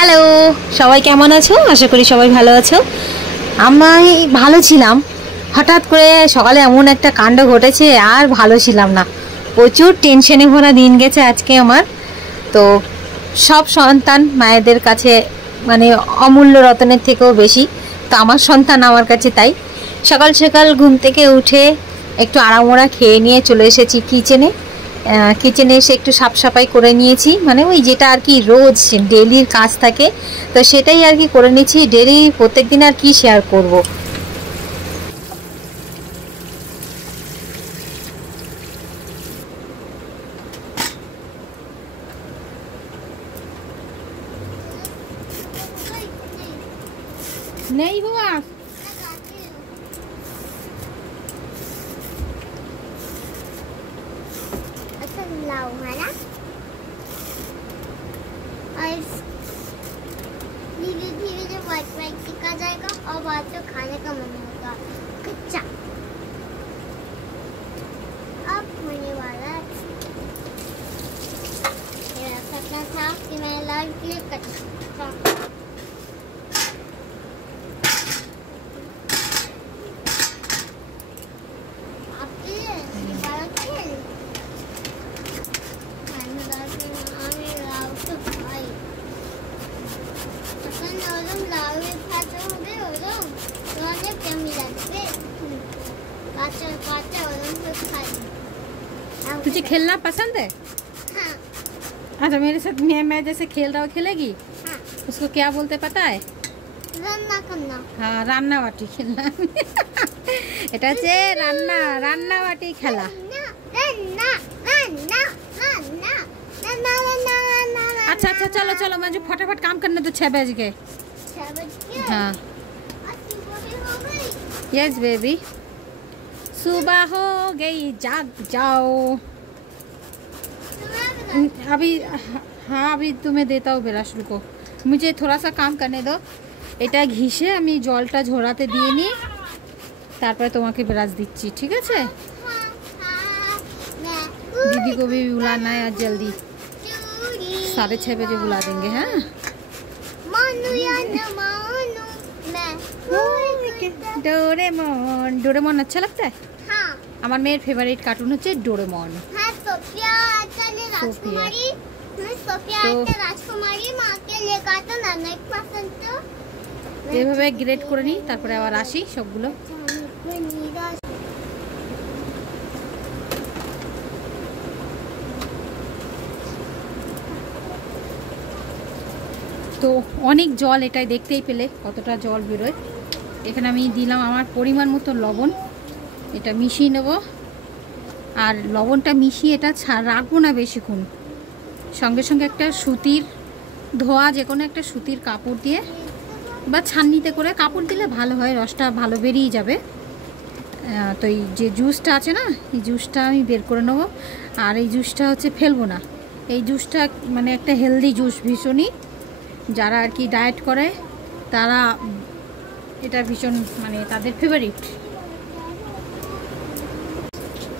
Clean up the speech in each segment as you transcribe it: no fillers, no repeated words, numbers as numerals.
Hello, সবাই কেমন আছো? আশা করি সবাই ভালো আছো। আমি ভালো ছিলাম, হঠাৎ করে সকালে এমন একটা কাণ্ড ঘটেছে, আর ভালো ছিলাম না। প্রচুর টেনশনে ভরা দিন গেছে আজকে আমার। তো সব সন্তান মায়েদের কাছে মানে অমূল্য রতনের থেকেও বেশি, তো আমার সন্তান আমার কাছে তাই। সকাল সকাল ঘুম থেকে উঠে একটু আড়ামোড়া খেয়ে নিয়ে চলে এসেছি কিচেনে। কিচেনে এসে একটু সাফ সাফাই করে নিয়েছি, মানে ওই যেটা আর কি রোজ ডেলির কাজ থাকে, তো সেটাই আর কি করে নিয়েছি। ডেলি প্রত্যেক দিন আর কি শেয়ার করব। নেই বাবা, लाओ है ना। और धीरे धीरे जब वाइट वाइट सिका जाएगा और बाद में खाने का मन होगा कच्चा। अब होने वाला मेरा सपना था कि मैं लाइव के लिए कच्चा आपके लिए तुझे खेलना पसंद है? हाँ। अच्छा, मेरे साथ मैं जैसे खेल रहा हूँ, खेलेगी? हाँ। उसको क्या बोलते पता है? রান্না করনা। हाँ, রান্না বাটি খেলনা। এটা হচ্ছে রান্না রান্না বাটি খেলা। अच्छा अच्छा, चलो चलो, मुझे फटाफट काम करने दो, 6 बज गए। हाँ, यस बेबी, सुबह हो गई, जाग जाओ। अभी हाँ, अभी तुम्हें देता हूँ ब्रश, रुको, मुझे थोड़ा सा काम करने दो। এটা ঘিসে আমি জলটা ঝরাতে দিয়ে নিই, তারপরে তোমাকে ব্রাশ দিচ্ছি, ঠিক আছে? दीदी को भी बुलाना है आज जल्दी, 6:30 बजे बुला देंगे। हाँ, डोरेमोन। डोरेमोन अच्छा लगता है? हाँ। আমার মেয়ের ফেভারিট কার্টুন হচ্ছে ডোরেমন। हाँ, सोफिया राजकुमारी, सोफिया राजकुमारी माँ के लिए कार्टून अनेक पसंद तो এভাবে গ্রেড করে নিই, তারপরে আবার আসি সবগুলো। তো অনেক জল, এটাই দেখতেই পেলে কতটা জল বেরোয়। এখানে আমি দিলাম আমার পরিমাণ মতো লবণ, এটা মিশিয়ে নেব। আর লবণটা মিশিয়ে এটা রাখবো না বেশিক্ষণ, সঙ্গে সঙ্গে একটা সুতির ধোয়া, যে কোনো একটা সুতির কাপড় দিয়ে বা ছান্নিতে করে কাপড় দিলে ভালো হয়, রসটা ভালো বেরিয়ে যাবে। তো এই যে জুসটা আছে না, এই জুসটা আমি বের করে নেবো। আর এই জুসটা হচ্ছে ফেলবো না, এই জুসটা মানে একটা হেলদি জুস, ভীষণই, যারা আর কি ডায়েট করে তারা এটা ভীষণ মানে তাদের ফেভারিট।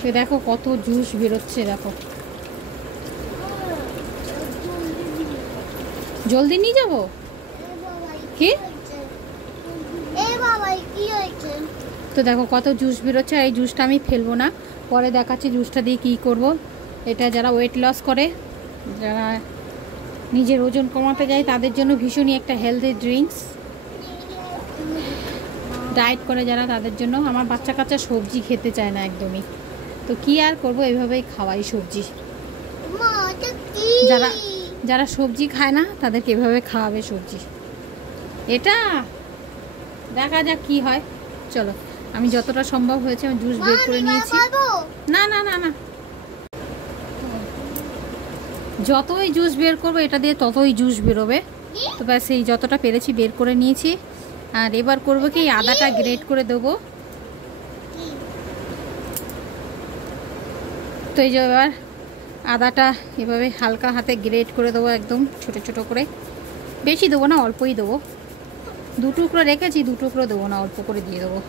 তো দেখো কত জুস বেরোচ্ছে, দেখো। জলদি নিয়ে যাবো কি? তো দেখো কত জুস বেরোচ্ছে, আর এই জুসটা আমি ফেলবো না, পরে দেখাচ্ছি জুসটা দিয়ে কী করব। এটা যারা ওয়েট লস করে, যারা নিজের ওজন কমাতে যায়, তাদের জন্য ভীষণই একটা হেলদি ড্রিঙ্কস। ডায়েট করে যারা, তাদের জন্য। আমার বাচ্চা কাচ্চা সবজি খেতে চায় না একদমই, তো কি আর করব, এইভাবেই খাওয়াই সবজি। যারা যারা সবজি খায় না তাদেরকে এভাবে খাওয়াবে সবজি। এটা দেখা যাক কি হয়। চলো, আমি যতটা সম্ভব হয়েছে আমি জুস বের করে নিয়েছি। না না না না, যতই জুস বের করবো এটা দিয়ে ততই জুস বেরোবে। তো ব্যাস, এই যতটা পেরেছি বের করে নিয়েছি। আর এবার করবো কি, আদাটা গ্রেট করে দেবো। তো এই যে এবার আদাটা এভাবে হালকা হাতে গ্রেট করে দেবো, একদম ছোট ছোট করে। বেশি দেবো না, অল্পই দেবো। 2 টুকরো রেখেছি, 2 টুকরো দেবো না, অল্প করে দিয়ে দেবো।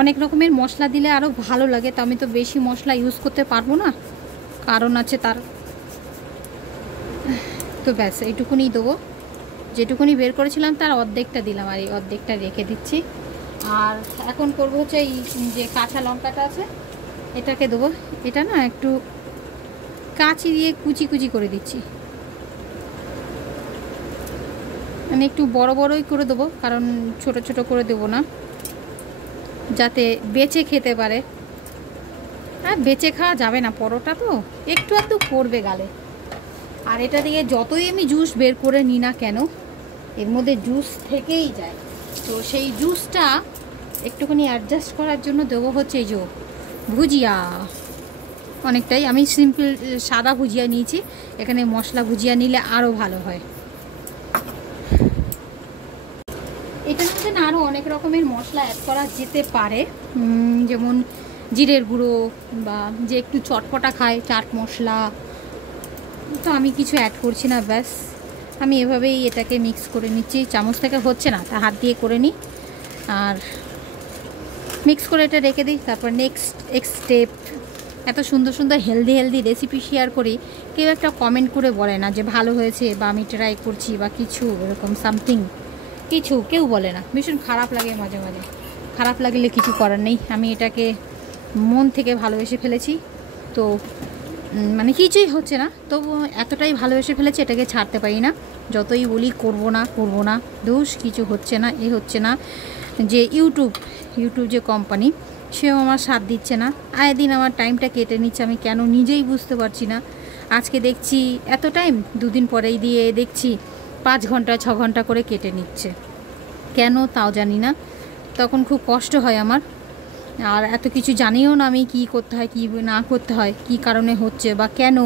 অনেক রকমের মশলা দিলে আরও ভালো লাগে, তো আমি তো বেশি মশলা ইউজ করতে পারবো না, কারণ আছে তার। তো ব্যাস এইটুকুনি দেবো, যেটুকুনি বের করেছিলাম তার অর্ধেকটা দিলাম, আর এই অর্ধেকটা রেখে দিচ্ছি। আর এখন করবো হচ্ছে এই যে কাঁচা লঙ্কাটা আছে এটাকে দেবো। এটা না একটু কাঁচি দিয়ে কুচি কুচি করে দিচ্ছি, মানে একটু বড় বড়ই করে দেবো, কারণ ছোট ছোট করে দেবো না, যাতে বেঁচে খেতে পারে। আর বেঁচে খাওয়া যাবে না, পরোটা তো একটু একটু করবে গালে। আর এটা দিয়ে যতই আমি জুস বের করে নিই না কেন, এর মধ্যে জুস থেকেই যায়। তো সেই জুসটা একটুখানি অ্যাডজাস্ট করার জন্য দেবো হচ্ছে এই যে ভুজিয়া। অনেকটাই আমি সিম্পল সাদা ভুজিয়া নিয়েছি, এখানে মশলা ভুজিয়া নিলে আরও ভালো হয়। এটার মধ্যে না আরও অনেক রকমের মশলা অ্যাড করা যেতে পারে, যেমন জিরের গুঁড়ো বা যে একটু চটপটা খায় চাট মশলা। তো আমি কিছু অ্যাড করছি না, ব্যাস আমি এভাবেই এটাকে মিক্স করে নিচ্ছি। চামচ থেকে হচ্ছে না, তা হাত দিয়ে করে নিই আর মিক্স করে এটা রেখে দিই। তারপর নেক্সট স্টেপ, এত সুন্দর সুন্দর হেলদি হেলদি রেসিপি শেয়ার করি, কেউ একটা কমেন্ট করে বলে না যে ভালো হয়েছে বা আমি ট্রাই করছি বা কিছু এরকম সামথিং, কিছু কেউ বলে না। ভীষণ খারাপ লাগে মাঝে মাঝে, খারাপ লাগলে কিছু করার নেই। আমি এটাকে মন থেকে ভালোবেসে ফেলেছি, তো মানে কিছুই হচ্ছে না, তবু এতটাই ভালোবেসে ফেলেছি এটাকে ছাড়তে পারি না। যতই বলি করব না দোষ, কিছু হচ্ছে না, এ হচ্ছে না। যে ইউটিউব যে কোম্পানি, সেও আমার সাথ দিচ্ছে না, আয়ে দিন আমার টাইমটা কেটে নিচ্ছে, আমি কেন নিজেই বুঝতে পারছি না। আজকে দেখছি এত টাইম, দুদিন পরেই দিয়ে দেখছি 5 ঘন্টা 6 ঘন্টা করে কেটে নিচ্ছে, কেন তাও জানি না। তখন খুব কষ্ট হয় আমার, আর এত কিছু জানিও না আমি কি করতে হয় কি না করতে হয়, কি কারণে হচ্ছে বা কেন।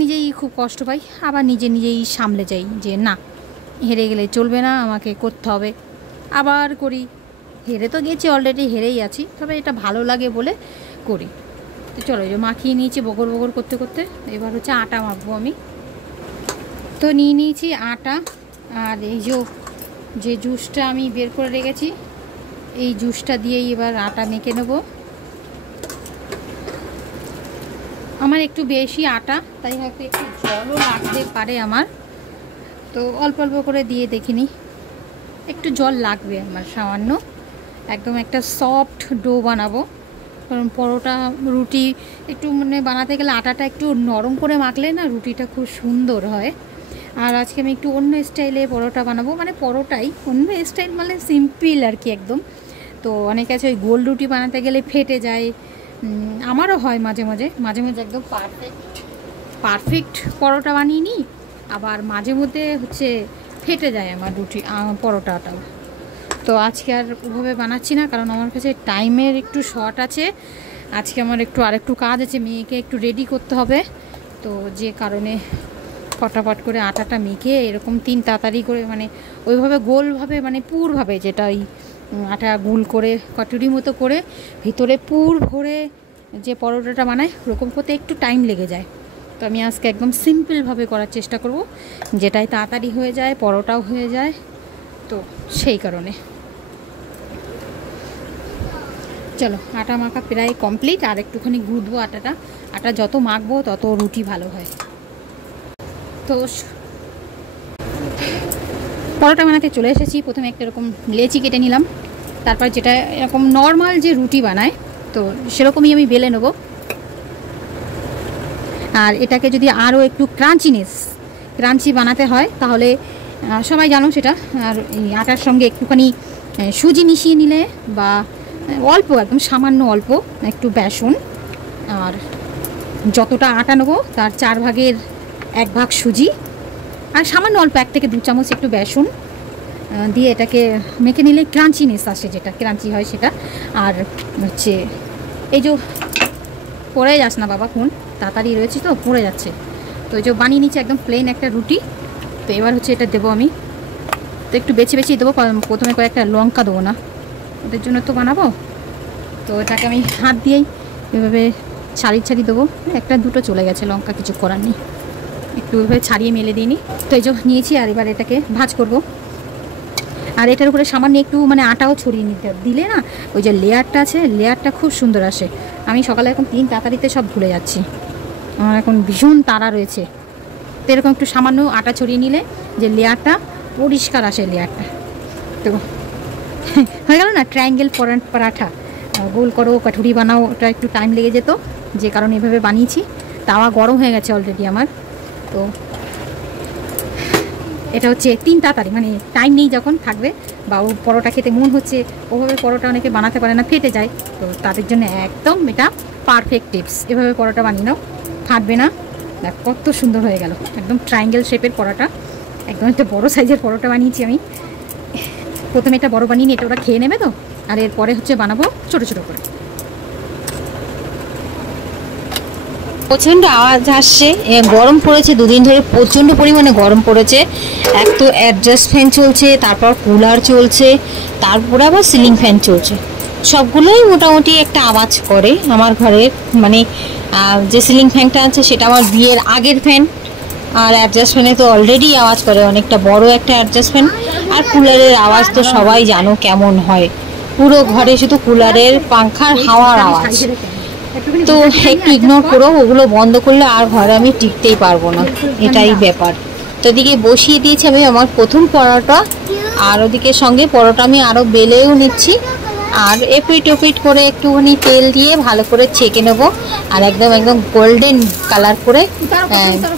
নিজেই খুব কষ্ট পাই, আবার নিজেই সামলে যাই যে না, হেরে গেলে চলবে না, আমাকে করতে হবে, আবার করি। হেরে তো গেছি, অলরেডি হেরেই আছি, তবে এটা ভালো লাগে বলে করি। তো চলো, এই যে মাখিয়ে নিয়েছি বগর বগর করতে করতে, এবার হচ্ছে আটা মাখবো আমি। তো নিয়ে নিয়েছি আটা, আর এই যে জুসটা আমি বের করে রেখেছি, এই জুসটা দিয়েই এবার আটা মেখে নেব। আমার একটু বেশি আটা, তাই হয়তো একটু জলও লাগতে পারে আমার, তো অল্প অল্প করে দিয়ে দেখিনি। একটু জল লাগবে আমার সামান্য, একদম একটা সফট ডো বানাবো। কারণ পরোটা রুটি একটু মানে বানাতে গেলে আটাটা একটু নরম করে মাখলে না রুটিটা খুব সুন্দর হয়। আর আজকে আমি একটু অন্য স্টাইলে পরোটা বানাবো, মানে পরোটাই অন্য স্টাইল, মানে সিম্পল আর কি একদম। তো অনেক আছে ওই গোল রুটি বানাতে গেলে ফেটে যায়, আমারও হয় মাঝে মাঝে একদম পারফেক্ট পরোটা বানিয়ে নিই, আবার মাঝে মধ্যে হচ্ছে ফেটে যায় আমার পরোটাটাও। তো আজকে আর ওভাবে বানাচ্ছি না, কারণ আমার কাছে টাইমের একটু শর্ট আছে। আজকে আমার আরেকটু কাজ আছে, মেয়েকে একটু রেডি করতে হবে, তো যে কারণে ফটাফট করে আটাটা মেখে এরকম তাড়াতাড়ি করে, মানে ওইভাবে গোলভাবে, মানে পুরভাবে, যেটা ওই আটা গোল করে কটুরি মতো করে ভিতরে পুর ভরে যে পরোটাটা বানায়, ওরকম করতে একটু টাইম লেগে যায়। তো আমি আজকে একদম সিম্পলভাবে করার চেষ্টা করব, যেটাই তাড়াতাড়ি হয়ে যায়, পরোটাও হয়ে যায়। তো সেই কারণে চলো, আটা মাখা প্রায় কমপ্লিট, আর একটুখানি গুঁড়বো আটা যত মাখবো তত রুটি ভালো হয়। তো পরোটা বানাতে চলে এসেছি। প্রথমে একটা এরকম লেচি কেটে নিলাম, তারপর যেটা এরকম নর্মাল যে রুটি বানায়, তো সেরকমই আমি বেলে নেব। আর এটাকে যদি আরও একটু ক্রাঞ্চি বানাতে হয়, তাহলে সবাই জানো সেটা, আর এই আটার সঙ্গে একটুখানি সুজি মিশিয়ে নিলে, বা অল্প একদম সামান্য অল্প একটু বেসন, আর যতটা আটা নেবো তার 4 ভাগের 1 ভাগ সুজি, আর সামান্য অল্প 1 থেকে 2 চামচ একটু বেসন দিয়ে এটাকে মেখে নিলে ক্রাঞ্চিনেস আসে, যেটা ক্রাঞ্চি হয় সেটা। আর হচ্ছে এই যে পড়ে যাস না বাবা, ফোন তাড়াতাড়ি রয়েছে তো পড়ে যাচ্ছে। তো এই যে বানিয়ে নিচ্ছি একদম প্লেন একটা রুটি। তো এবার হচ্ছে এটা দেবো আমি, তো একটু বেছে দেবো, প্রথমে কয়েকটা লঙ্কা দেবো না, ওদের জন্য তো বানাবো। তো এটাকে আমি হাত দিয়েই এভাবে ছাড়ি দেবো, 1-2 চলে গেছে লঙ্কা, কিছু করার নেই, একটু এভাবে ছাড়িয়ে মেলে দিইনি। তো এই যে নিয়েছি, আর এবার এটাকে ভাজ করব। আর এটার উপরে সামান্য একটু মানে আটাও ছড়িয়ে নিতে দিলে না ওই যে লেয়ারটা আছে, লেয়ারটা খুব সুন্দর আসে। আমি সকালে এখন 3 তাড়াতাড়িতে সব ভুলে যাচ্ছি, আমার এখন ভীষণ তাড়া রয়েছে। তো এরকম একটু সামান্য আটা ছড়িয়ে নিলে যে লেয়ারটা পরিষ্কার আসে, লেয়ারটা তো হয়ে গেল না। ট্রায়াঙ্গেল পরাঠা, গোল করো, কাঠুরি বানাও, ওটা একটু টাইম লেগে যেত, যে কারণে এভাবে বানিয়েছি। তাওয়া গরম হয়ে গেছে অলরেডি আমার। তো এটা হচ্ছে 3 তাড়াতাড়ি, মানে টাইম নেই যখন থাকবে বা ও পরোটা খেতে মন হচ্ছে, ওভাবে পরোটা অনেকে বানাতে পারে না, ফেটে যায়। তো তাদের জন্য একদম এটা পারফেক্ট টিপস। এভাবে পরোটা বানিয়ে নাও, ফাটবে না। দেখ কত সুন্দর হয়ে গেল, একদম ট্রায়াঙ্গেল শেপের পরোটা। একদম একটা বড়ো সাইজের পরোটা বানিয়েছি আমি। প্রথমে এটা বড় বানিয়ে নিয়ে এটা ওরা খেয়ে নেবে তো, আর এরপরে হচ্ছে বানাবো ছোটো ছোটো করে। প্রচণ্ড আওয়াজ আসছে, গরম পড়েছে 2 দিন ধরে, প্রচণ্ড পরিমাণে গরম পড়েছে। এক তো অ্যাডজাস্ট ফ্যান চলছে, তারপর কুলার চলছে, তারপর আবার সিলিং ফ্যান চলছে। সবগুলোই মোটামুটি একটা আওয়াজ করে আমার ঘরের। মানে যে সিলিং ফ্যানটা আছে সেটা আমার বিয়ের আগের ফ্যান, আর অ্যাডজাস্ট ফ্যানে তো অলরেডি আওয়াজ করে, অনেকটা বড় একটা অ্যাডজাস্ট ফ্যান। আর কুলারের আওয়াজ তো সবাই জানো কেমন হয়, পুরো ঘরে শুধু কুলারের পাংখার হাওয়ার আওয়াজ। তো একটু ইগনোর করো, ওগুলো বন্ধ করলে আর ঘরে আমি টিকতেই পারবো না, এটাই ব্যাপার। তো এদিকে বসিয়ে দিয়েছি আমি আমার প্রথম পরোটা, আর ওদিকে সঙ্গে পরোটা আমি আরও বেলেও নিচ্ছি। আর এপিট ওপিট করে একটুখানি তেল দিয়ে ভালো করে ছেঁকে নেব, আর একদম গোল্ডেন কালার করে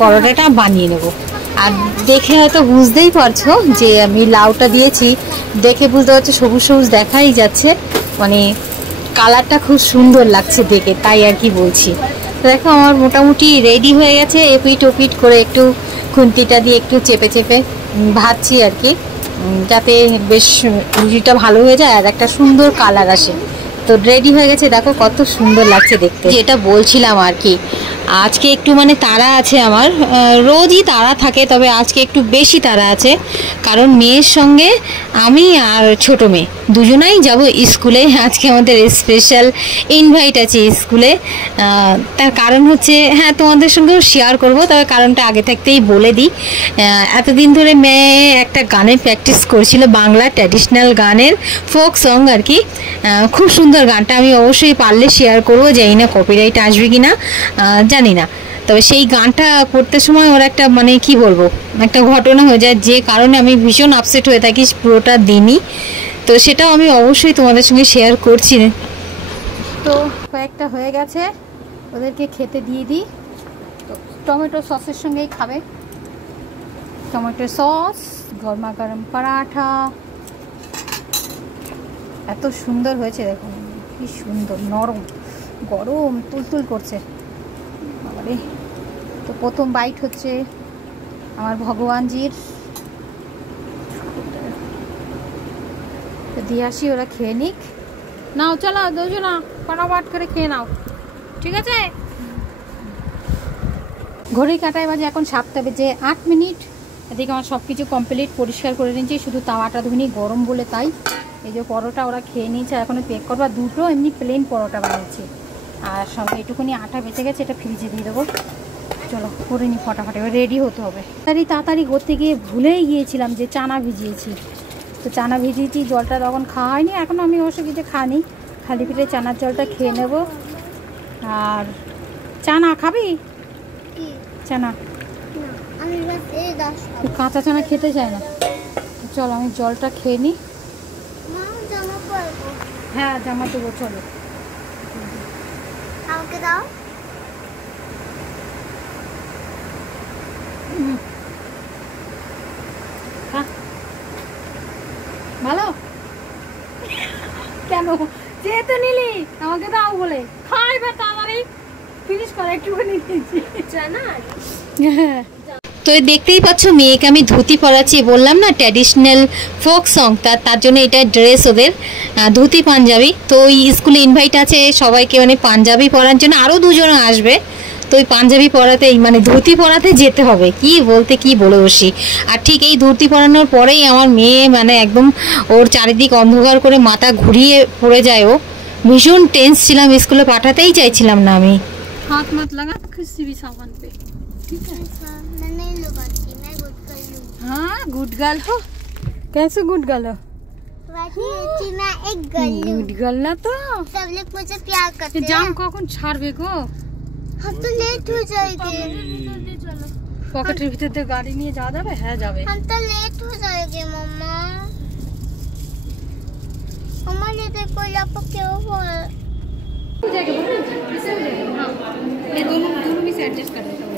পরোটাটা বানিয়ে নেব। আর দেখে হয়তো বুঝতেই পারছো যে আমি লাউটা দিয়েছি, দেখে বুঝতে পারছো সবুজ সবুজ দেখাই যাচ্ছে, মানে কালারটা খুব সুন্দর লাগছে দেখে, তাই আর কি বলছি। তো দেখো আমার মোটামুটি রেডি হয়ে গেছে। এপিট ওপিট করে একটু খুন্তিটা দিয়ে একটু চেপে চেপে ভাজছি আর কি, যাতে বেশ রুটিটা ভালো হয়ে যায় আর একটা সুন্দর কালার আসে। তো রেডি হয়ে গেছে, দেখো কত সুন্দর লাগছে দেখতে। যেটা বলছিলাম আর কি, আজকে একটু মানে তাড়া আছে আমার, রোজই তাড়া থাকে, তবে আজকে একটু বেশি তাড়া আছে, কারণ মেয়ের সঙ্গে আমি আর ছোট মেয়ে দুজনাই যাব স্কুলে। আজকে আমাদের স্পেশাল ইনভাইট আছে স্কুলে। তার কারণ হচ্ছে, হ্যাঁ তোমাদের সঙ্গেও শেয়ার করব, তবে কারণটা আগে থাকতেই বলে দিই। এতদিন ধরে মেয়ে একটা গানের প্র্যাকটিস করছিল, বাংলা ট্র্যাডিশনাল গানের ফোক সং আর কি। খুব সুন্দর গানটা, আমি অবশ্যই পারলে শেয়ার করবো, জানি না কপিরাইট আসবে কি না জানি না। তবে সেই গানটা করতে সময় ওর একটা মানে কি বলবো, একটা ঘটনা হয়ে যায়, যে কারণে আমি ভীষণ আপসেট হয়ে থাকি পুরোটা দিনই। তো সেটাও আমি অবশ্যই তোমাদের সঙ্গে শেয়ার করছি। তো কয়েকটা হয়ে গেছে, ওদেরকে খেতে দিয়ে দিই। তো টমেটো সসের সঙ্গেই খাবে, টমেটো সস, গরমা গরম পরাঠা। এত সুন্দর হয়েছে দেখুন, কি সুন্দর, নরম, গরম তুলতুল করছে বাবারে। তো প্রথম বাইট হচ্ছে আমার ভগবানজির, দিয়ে আসি, ওরা খেয়ে নিক। নাও চলো দুজনা ফটাফট করে খেয়ে নাও, ঠিক আছে? ঘড়ি কাটায় বাজে এখন 7:08। এদিকে আমার সব কিছু কমপ্লিট, পরিষ্কার করে নিয়েছি, শুধু তাওয়াটা ধুনি গরম বলে তাই। এই যে পরোটা ওরা খেয়ে নিয়েছে, এখন পেক করবো। দুটো এমনি প্লেন পরোটা বানিয়েছি, আর সঙ্গে একটুখানি আটা বেঁচে গেছে, এটা ফ্রিজে দিয়ে দেবো। চলো করে নিই ফটাফট, এবার রেডি হতে হবে। তাড়াতাড়ি করতে গিয়ে ভুলেই গিয়েছিলাম যে চানা ভিজিয়েছি। তো চানা ভিজিয়েছি, জলটা তখন খাওয়া হয়নি, এখন আমি অবশ্য কিছু খাইনি, খালি পেটে চানার জলটা খেয়ে নেব। আর চানা খাবি? চানা কাঁচা চানা খেতে চায় না, চলো আমি জলটা খেয়ে নিই। হ্যাঁ জামা দেবো, চলো আমাকে দাও। ভালো কেন যেহেতু নিলি আমাকে দাও বলে, খাইবে তাড়াতাড়ি ফিনিশ করে একটুখানি না। তো দেখতেই পাচ্ছ মেয়েকে আমি ধুতি পরাচ্ছি, বললাম না ট্র্যাডিশনাল ফোক সং, তার জন্য এটা ড্রেস ওদের, ধুতি পাঞ্জাবি। তো ওই স্কুলে ইনভাইট আছে সবাইকে, মানে পাঞ্জাবি পরার জন্য, আরও দুজন আসবে। তো ওই পাঞ্জাবি পরাতে, মানে ধুতি পরাতে যেতে হবে, কি বলতে কি বলে বসি। আর ঠিক এই ধুতি পরানোর পরেই আমার মেয়ে মানে একদম ওর চারিদিক অন্ধকার করে মাথা ঘুরিয়ে পড়ে যায়। ও ভীষণ টেন্স ছিলাম, স্কুলে পাঠাতেই চাইছিলাম না আমি। হাত মত লাগা किसी भी सामान पे, ठीक है? मैं नहीं लगाती, मैं गुड गर्ल हूँ। हाँ गुड गर्ल हो, कैसे गुड गर्ल हो? मैं एक गल्लू गल्ला तो सब लोग मुझे प्यार करते हैं। जाम কখন ছাড়বে গো? हम तो लेट हो जाएंगे। পকেটের ভিতর দিয়ে গাড়ি নিয়ে যাওয়া যাবে? হ্যাঁ যাবে। हम तो लेट हो जाएंगे मम्मा। मम्मा ये देखो यहाँ पर क्या हुआ है? ये दोनों में से एडजस्ट कर देता हूँ।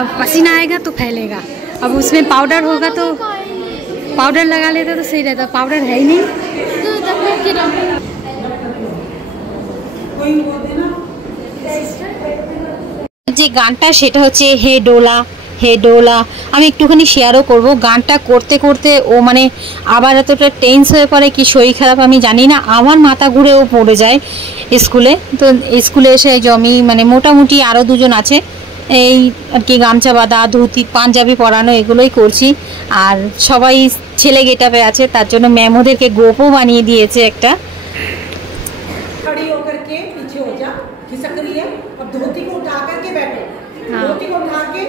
अब पसीना आएगा तो फैलेगा, अब उसमें पाउडर होगा तो पाउडर लगा लेते तो सही रहता। पाउडर है ही नहीं। যে গানটা সেটা হচ্ছে হে ডোলা হে ডোলা। আমি একটুখানি শেয়ারও করব। গানটা করতে করতে ও মানে আবার এতটা টেন্স হয়ে পড়ে কি শরীর খারাপ আমি জানি না, আমার মাথা ঘুরেও পড়ে যায় স্কুলে। তো স্কুলে এসে আমি মানে মোটামুটি আরও দুজন আছে এই আর কি গামছা বাঁধা ধুতি পাঞ্জাবি পরানো এগুলোই করছি। আর সবাই ছেলে গেটাপে আছে, তার জন্য ম্যাম ওদেরকে গোপও বানিয়ে দিয়েছে একটা। खड़ी होकर के पीछे हो जा, खिसक रही है और धोती को उठा करके बैठो। धोती को उठा के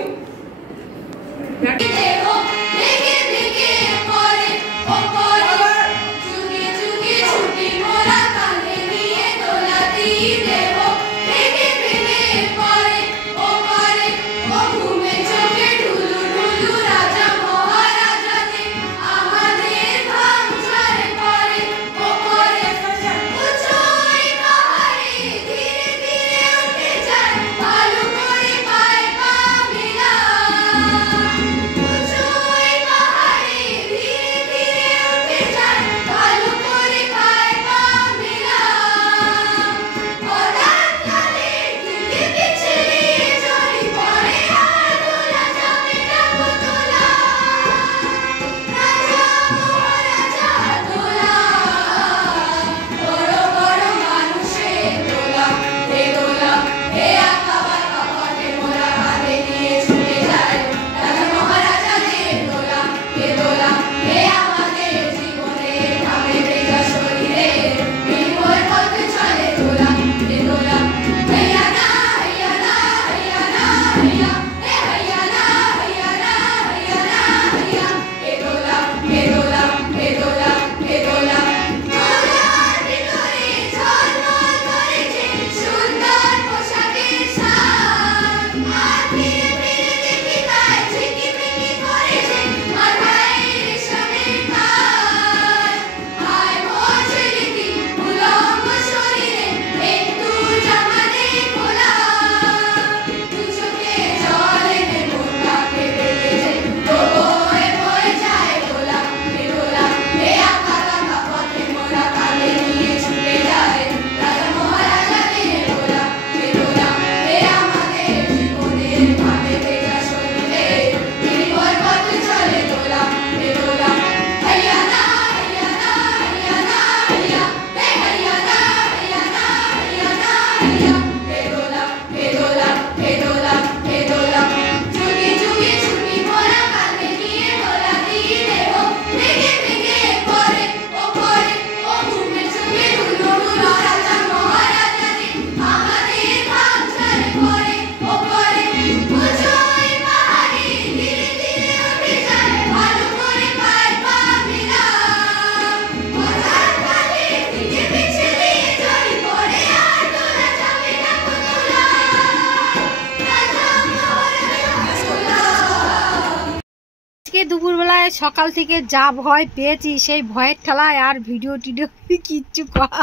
দুপুরবেলায় সকাল থেকে যা ভয় পেয়েছি সেই ভয়ের ঠেলায় আর ভিডিও টিডিও কিচ্ছু করা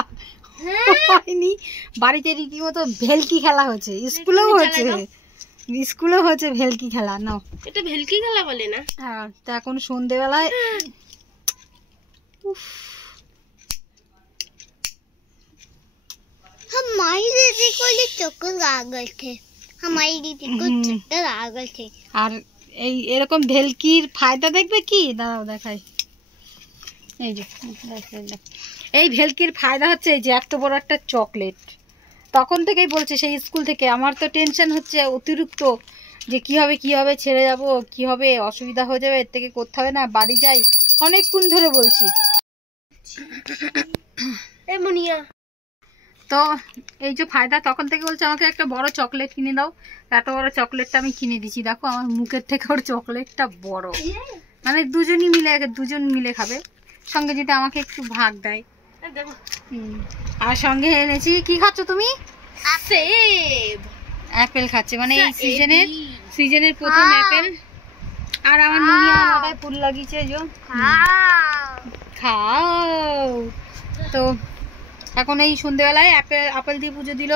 হয়নি। বাড়িতে রীতিমতো ভেলকি খেলা হচ্ছে, স্কুলেও হচ্ছে ভেলকি খেলা। নাও এটা ভেলকি খেলা বলে না? হ্যাঁ, তো এখন সন্ধ্যেবেলায় हमारी दीदी को ये चक्कर आ गए थे, हमारी दीदी को चक्कर आ गए थे। আর এই এরকম ভেলকির ফায়দা দেখবে কি, দাঁড়াও দেখাই। এই যে এই ভেলকির ফায়দা হচ্ছে এই যে এত বড় একটা চকলেট। তখন থেকেই বলছে সেই স্কুল থেকে, আমার তো টেনশন হচ্ছে অতিরিক্ত যে কি হবে ছেড়ে যাব, কি হবে অসুবিধা হয়ে যাবে, এর থেকে করতে হবে না, বাড়ি যাই। অনেকক্ষণ ধরে বলছি। তো এই যে ফায়দা, তখন থেকে বলছে আমাকে একটা বড় চকলেট কিনে দাও। এত বড় চকলেটটা আমি কিনে দিচ্ছি। দেখো আমার মুখের থেকে ওর চকলেটটা বড়, মানে দুজন মিলে খাবে। সঙ্গে যদি আমাকে একটু ভাগ দেয়। আর সঙ্গে এনেছি, কি খাচ্ছ তুমি? অ্যাপেল খাচ্ছে, মানে এই সিজনের প্রথম অ্যাপেল। আর আমার মুনিয়া মাথায় ফুল লাগিয়েছে, খাও। তো এখন এই সন্ধ্যেবেলায় আপেল দিয়ে পুজো দিল।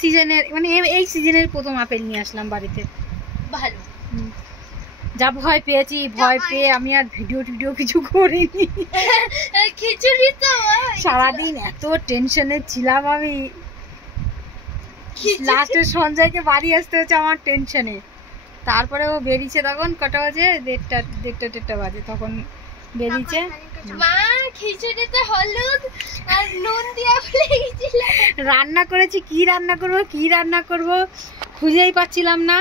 সিজনের মানে এই সিজনের প্রথম আপেল নিয়ে আসলাম বাড়িতে। ভালো। যা ভয় পেয়েছি, ভয় পেয়ে আমি আর ভিডিও কিছু করিনি। খিচুড়ি তো সারাদিন এত টেনশনে ছিলাম আমি, লাস্টে সঞ্জয়কে বাড়ি আসতে হচ্ছে আমার টেনশনে। তারপরে ও বেরিয়েছে, তখন কটা বাজে, দেড়টা বাজে, তখন বেরিয়েছে। মা খিচুড়িতে হলুদ আর নুন দিয়ে রান্না করেছি, কি রান্না করব খুঁজেই পাচ্ছিলাম না।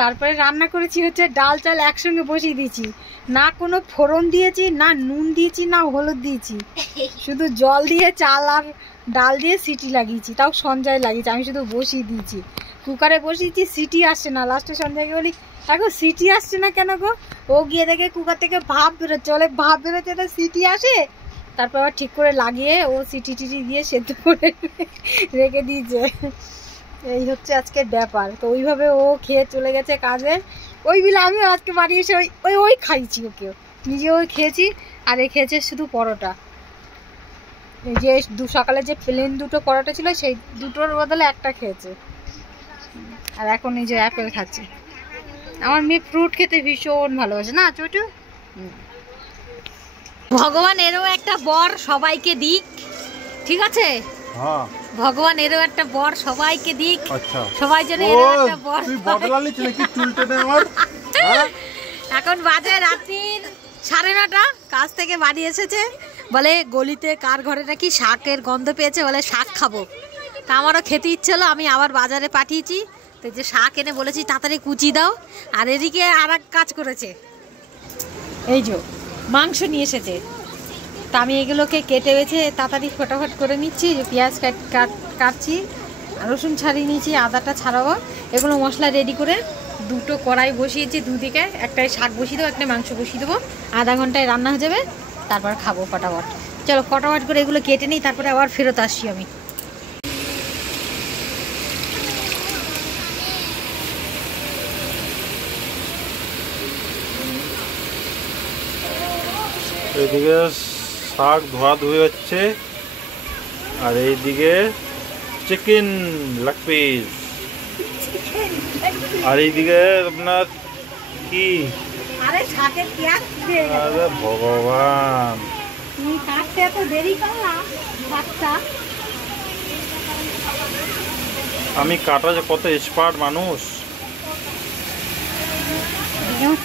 তারপরে রান্না করেছি হচ্ছে ডাল চাল একসঙ্গে বসিয়ে দিয়েছি, না কোনো ফোড়ন দিয়েছি, না নুন দিয়েছি, না হলুদ দিয়েছি, শুধু জল দিয়ে চাল আর ডাল দিয়ে সিটি লাগিয়েছি। তাও সঞ্জয় লাগিয়েছি, আমি শুধু বসিয়ে দিয়েছি। কুকারে বসিয়েছি, সিটি আসছে না। লাস্টে সঞ্জয়কে বলি, দেখো সিটি আসছে না কেন গো? ও গিয়ে দেখে কুকার থেকে ভাপ বেরোচ্ছে, বলে ভাপ বেরোচ্ছে তো সিটি আসে। তারপর আবার ঠিক করে লাগিয়ে ও সিটি দিয়ে সেদ্ধ করে রেখে দিয়েছে। এই হচ্ছে আজকের ব্যাপার। তো ওইভাবে ও খেয়ে চলে গেছে কাজে। ওই বিলে আমিও আজকে বাড়ি এসে ওই খাইছি, ওকে নিজেও খেয়েছি। আর এ খেয়েছে শুধু পরোটা। এই যে সকালে যে প্লেন দুটো পরোটা ছিল, সেই দুটোর বদলে একটা খেয়েছে। আর এখন এই যে অ্যাপেল খাচ্ছে। আমার মেয়ে ফ্রুট খেতে ভীষণ ভালোবাসে, না ছোটু? ভগবান এরও একটা বর সবাইকে দিক, ঠিক আছে? ভগবান এরও একটা বর সবাইকে দিক। আচ্ছা, সবাই যেন এরও একটা বর। তুই বদলালি নাকি চুলটা আমার? এখন বাজে রাত্রির 9:30, কাজ থেকে বাড়ি এসেছে। বলে গলিতে কার ঘরে নাকি শাকের গন্ধ পেয়েছে, বলে শাক খাবো। তা আমারও খেতে ইচ্ছে হলো, আমি আবার বাজারে পাঠিয়েছি। তো যে শাক এনে বলেছি তাড়াতাড়ি কুচি দাও। আর এদিকে আর এক কাজ করেছে, এই যে মাংস নিয়ে এসেছে। তা আমি এগুলোকে কেটে বেছে তাড়াতাড়ি ফটাফট করে নিচ্ছি। যে পেঁয়াজ কাটছি, রসুন ছাড়িয়ে নিয়েছি, আদাটা ছাড়াবো। এগুলো মশলা রেডি করে দুটো কড়াই বসিয়েছি, দুদিকে একটাই শাক বসিয়ে দেবো, একটা মাংস বসিয়ে দেবো। আধা ঘন্টায় রান্না হয়ে যাবে, তারপর খাবো ফটাফট। চলো ফটাফট করে এগুলো কেটে নিই, তারপরে আবার ফেরত আসছি আমি। এইদিকে শাক ধোয়া হচ্ছে, আর এইদিকে চিকেন লেগ পিস, আর এইদিকে আপনার কি, আরে শাকের পেঁয়াজ, আরে ভগবান, তুমি কাটতে এত দেরি করলা বাচ্চা। আমি কাটা যে কত এক্সপার্ট মানুষ।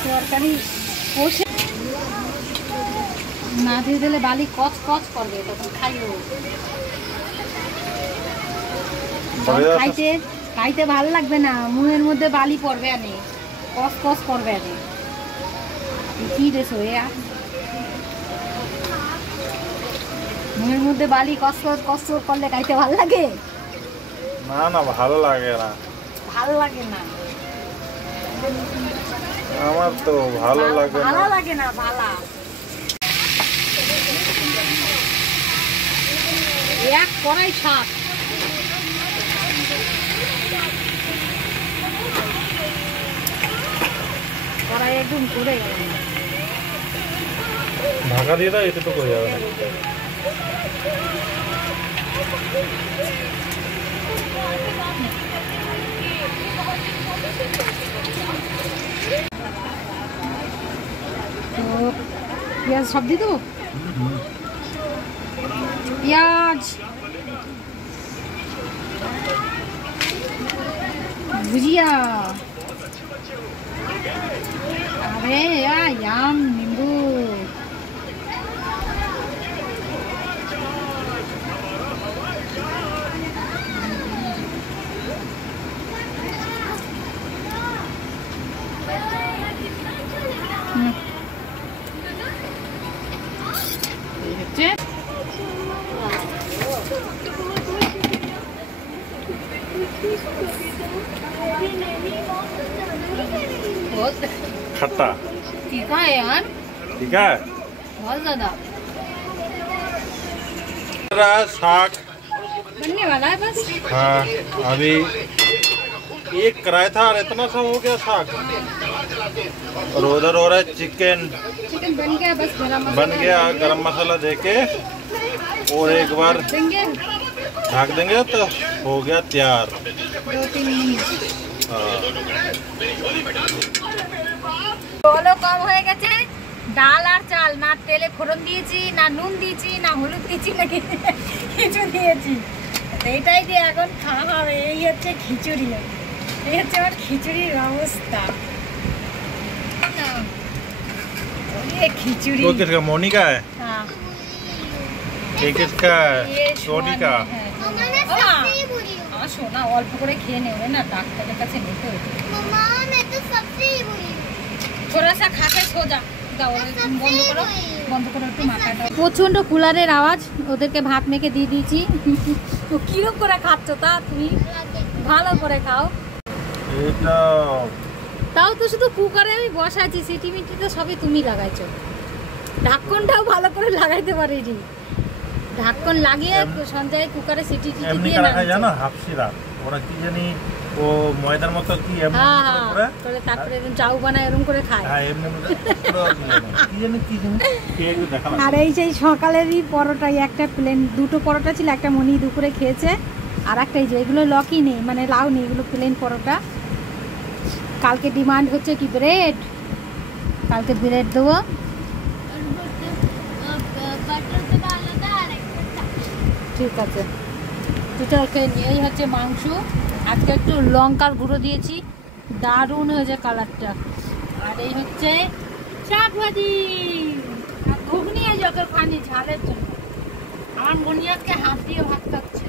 তরকারি কষে না দিয়ে দিলে বালি কচ করবে, তখন খাইও। খাইতে ভালো লাগবে না, মুখের মধ্যে বালি পড়বে, আনে কচ করবে, আনে কি দেশ মুখের মধ্যে বালি কচ করলে খাইতে ভালো লাগে? না ভালো লাগে না, ভালো লাগে না আমার তো ভালো লাগে না ভালা। এক কড়াই শাক, কড়াই একদম ঘুরে গেল। ঢাকা দিয়ে দাও, এটুকু হয়ে যাবে না। তো পেঁয়াজ সব দিয়ে দেবো, পেঁয়াজ ভুজিয়া, अरे यार याम नींबू, बहुत खट्टा तीखा है यार, ठीक है। बहुत ज्यादा। साग बनने वाला है बस। हाँ, अभी एक कराया था और इतना सा हो गया साग। और उधर हो रहा है चिकन। चिकन बन गया, बस गरम मसाला बन गया, गरम मसाला देके और एक बार देंगे, ढक देंगे तो हो गया तैयार। 2-3 मिनट। জলও কম হয়ে গেছে, ডাল আর চাল না তেলে ফোড়ন দিয়েছি, না নুন দিয়েছি, না হলুদ দিয়েছি, না কিছু দিয়েছি। এইটাই দিয়ে এখন খাওয়া হবে। এই হচ্ছে খিচুড়ি, এই হচ্ছে আমার খিচুড়ির অবস্থা। ये खिचड़ी वो किसका? मोनी का है? हाँ, ये किसका है? ये सोनी का। মামা না সবচেয়ে বুড়ি हूँ। আমার সোনা অল্প করে খেয়ে নেবে না, ডাক্তারের কাছে নিতে হতো। मम्मा मैं तो सबसे बुरी हूँ। थोड़ा सा खा के सो जा। দাও, বন্ধ করো, বন্ধ করো একটু মাথাটা। প্রচন্ড কুলারের আওয়াজ, ওদেরকে ভাত মেখে দিয়ে দিয়েছি। তো কিরকম করে খাচ্ছ তা তুমি? ভালো করে খাও। এটা তাও তো শুধু কুকারে আমি বসাইছি, সিটি মিটি তো সবই তুমি লাগাইছো। ঢাকনটাও ভালো করে লাগাইতে পারিনি। ঢাকন লাগিয়ে সঞ্জয় কুকারে সিটি টিটি এমনি দিয়ে কারা খায় নামিয়েছে। জানো? হাফসিরা। ওরা কি জানি ও ময়দার মতো কি এমনি হ্যাঁ করে হ্যাঁ, করে তারপরে এরকম চাউ বানায় এরকম করে খায়। হ্যাঁ, এমনি পুরো কি জানি খেয়ে একটু দেখা আর এই সেই সকালেরই পরোটাই, একটা প্লেন, দুটো পরোটা ছিল, একটা মনি দুপুরে খেয়েছে, আর একটা এই যে এগুলো লকই নেই, মানে লাউ নেই, এগুলো প্লেন পরোটা। কালকে ডিমান্ড হচ্ছে কি ব্রেড, কালকে ব্রেড দেবো। बटर से डाला था और एक ঠিক আছে, দুটো খেয়ে নিয়ে। এই হচ্ছে মাংস, আজকে একটু লঙ্কার গুঁড়ো দিয়েছি, দারুণ হয়েছে কালারটা। আর এই হচ্ছে শাক ভাজি আর ঘুগনি, এই যত পানি ঝালের জন্য। আমার মনি আজকে হাত দিয়ে ভাত খাচ্ছে।